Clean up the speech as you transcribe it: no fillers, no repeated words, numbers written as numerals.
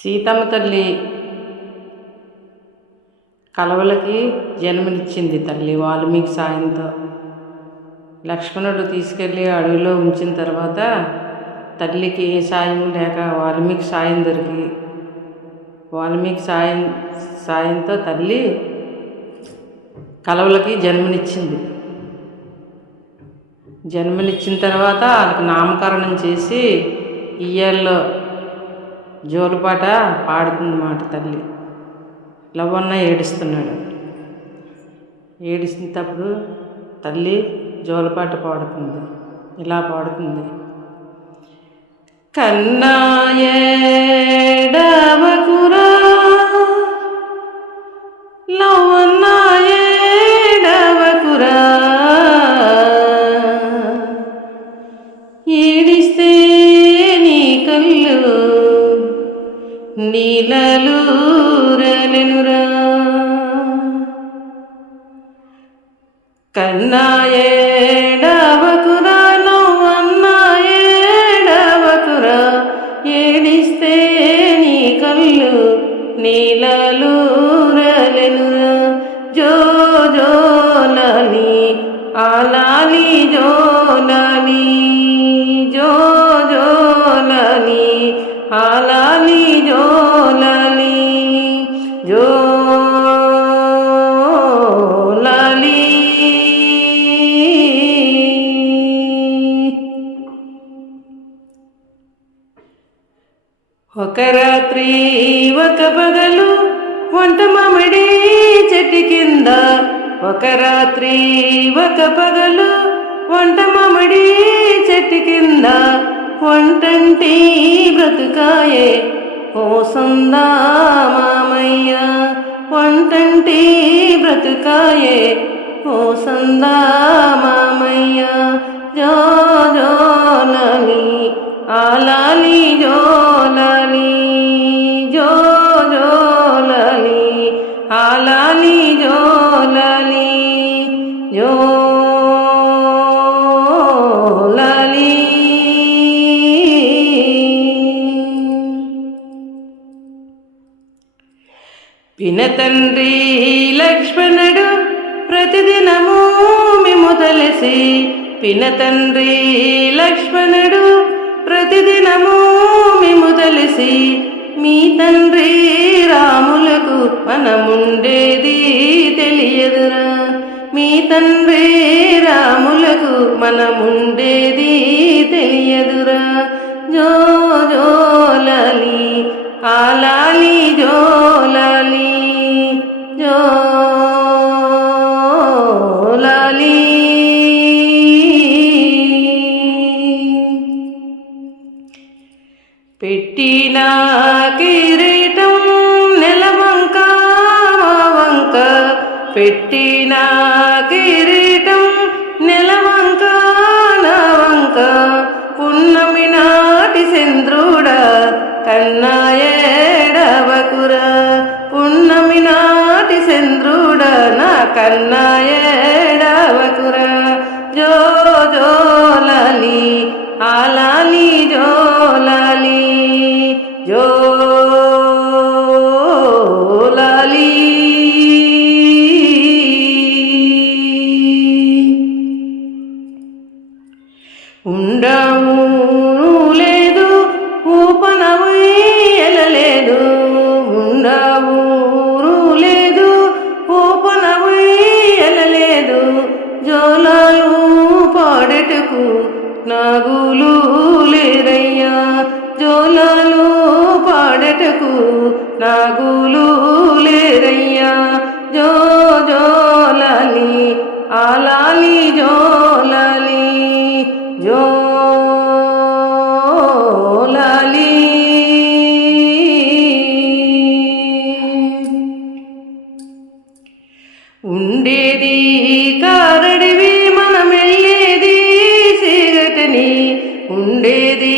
సీతమ్మ తల్లి కలవలకి జన్మనిచ్చింది తల్లి వాల్మీకి సాయంతో. లక్ష్మణుడు తీసుకెళ్ళి అడవిలో ఉంచిన తర్వాత తల్లికి ఏ సాయం లేక వాల్మీకి సాయం దొరికి వాల్మీకి సాయంతో తల్లి కలవలకి జన్మనిచ్చిన తర్వాత వాళ్ళకి నామకరణం చేసి ఇయ్యాల్లో జోలపాట పాడుతుందన్నమాట తల్లి. లవన్న ఏడుస్తున్నాడు. ఏడిసినప్పుడు తల్లి జోలపాట పాడుతుంది. ఇలా పాడుతుంది: కన్నా ఏడవకురా లవన్న ఏడవకురా, ఏడిస్తే నీ కళ్ళు నీలలూరలెనురా. కన్నా ఏడవకురా లవన్న ఏడవకురా, ఏడిస్తే నీ కళ్ళు నీలలూరలెనురా. జో జోలాలి ఆలాలి జోలాలి, జో జోలాలి ఆలాలి జోలాలి, జోలాలి. ఒక రాత్రి ఒక పగలు వంట మామిడి చెట్టు కింద, ఒక రాత్రి ఒక పగలు వంట మామిడి చెట్టు కింద, వంటంటి బ్రతుకాయే ఓ సందా మామయ్య, వంటంటి బ్రతుకాయే ఓ సందా మామయ్య. జో జోలాలి ఆలాలి జోలాలి, జో జోలాలి ఆలాలి జోలాలి, జోలాలి. పినతండ్రి లక్ష్మణుడు ప్రతిదినము మేము తలసి, పినతండ్రి లక్ష్మణుడు ప్రతిదినము మేము తలసి, మీ తండ్రి రాములకు మనముండేది తెలియదురా, మీ తండ్రి రాములకు మనముండేది తెలియదురా. జో జోలాలి ఆలాలి జోలాలి, జోలాలి. పెట్టిన కిరీటం నెలవంక వంక, పెట్టిన కిరీటం నెలవంక వంక, పున్నమి నాటి చంద్రుడా కన్నా ఏడవకురా, పున్నమి నాటి చంద్రుడా నా కన్నా ఏడవకురా. జో జోలాలి ఆలాలి జోలాలి, జోలాలి. ఉండవు లేదు ఊపనవు ఎలలేదు, ఉండవు లేదు ఊపనవు ఎలలేదు, జోలాలు పాడెటకు నాగులు లేరయ్యా, జోలాలు పాడటకు నాగులు లేరయ్యా. జో జోలాలి ఆలాలి జోలాలి, జోలాలి. ఉండేది కారడివి మనం వెళ్ళేది సీగటని, ఉండేది